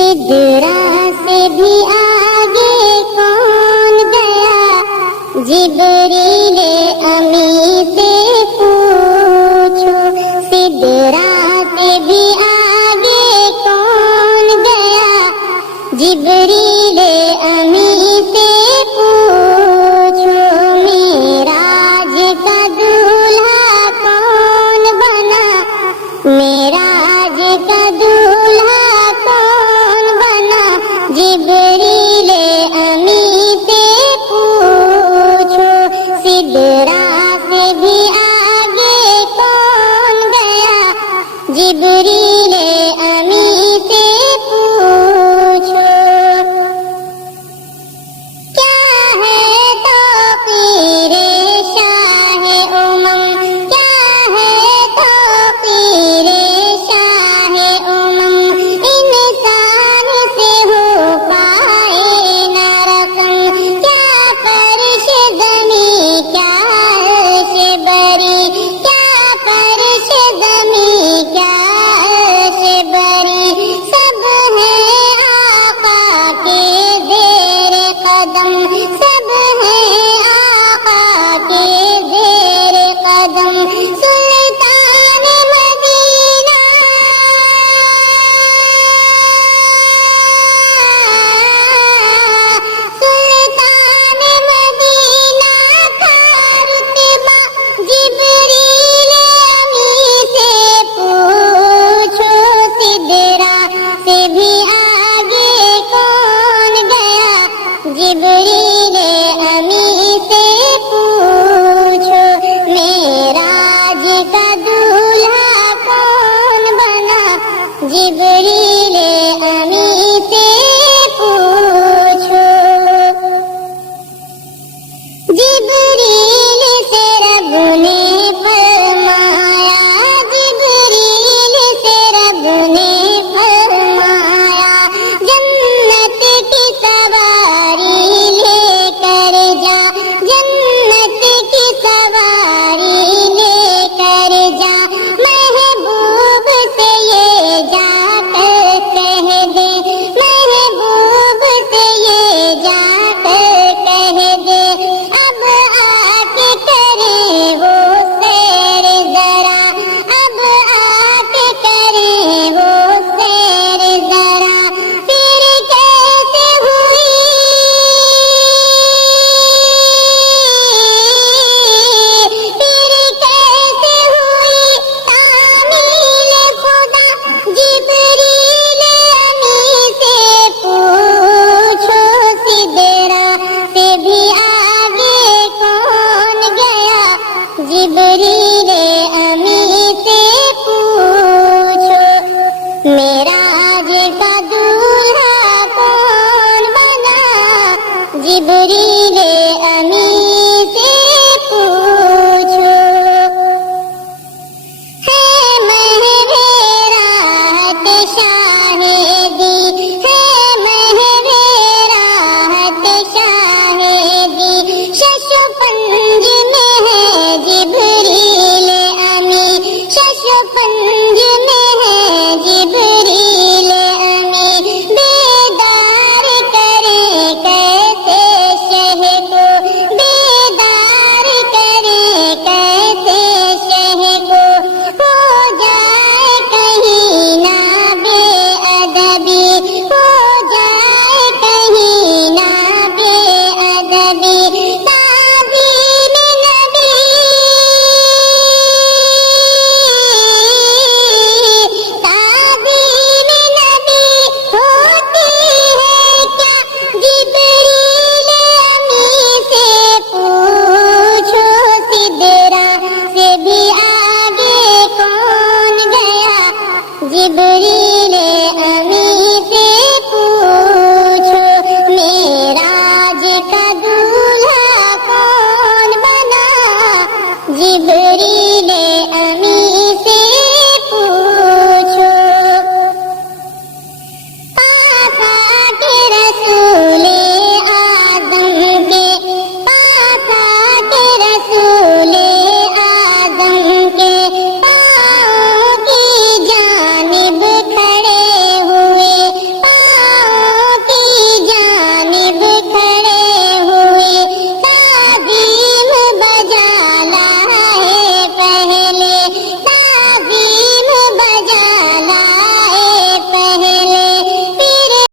سدرا سے بھی آگے کون گیا، جبریل امی سے پوچھو، سدرا سے بھی آگے کون گیا، جبریل امی سے پوچھو، معراج کا دولہا کون بنا، معراج کا دولہا کون بنا، جبریل امی سے پوچھو، سدرا سے بھی آگے کون گیا، جبریل امی سے پوچھو۔ کیا ہے توقیر شاہ امم، کیا ہے توقیر شاہ امم، انسان سے ہو پائے نہ رقم، کیا فرش زمیں کیا عرش بری، کیا فرش زمیں کیا عرش بری، سب ہے آقا کے زیر قدم، سب ہے آقا کے زیر قدم، سلطان مدینہ، سلطان مدینہ کا رتبہ، جبریل امی سے پوچھو، سدرا سے بھی آگے کون گیا، جبریل امی سے پوچھو، معراج کا دولہا کون بنا، جبریل امی سے پوچھو۔ جبریل سے رب نے فرمایا، جبریل سے رب نے فرمایا، جنت کی سواری لے کر جا، جنت کی سواری لے کر جا، محبوب سے یہ جا کر کہہ دے، محبوب سے یہ جا کر کہہ دے، اب آ کے کریں وہ سیر ذرا، اب آ کے کریں وہ سیر ذرا، پھر کیسے ہوئی، پھر کیسے ہوئی تعمیل خدا، جبریل امی سے پوچھو، سدرا سے بھی آگے کون گیا، جبریل امی سے پوچھو، معراج کا دولہا کون بنا، جبریل امی سے پوچھو۔ ہے مہر راحت شاہ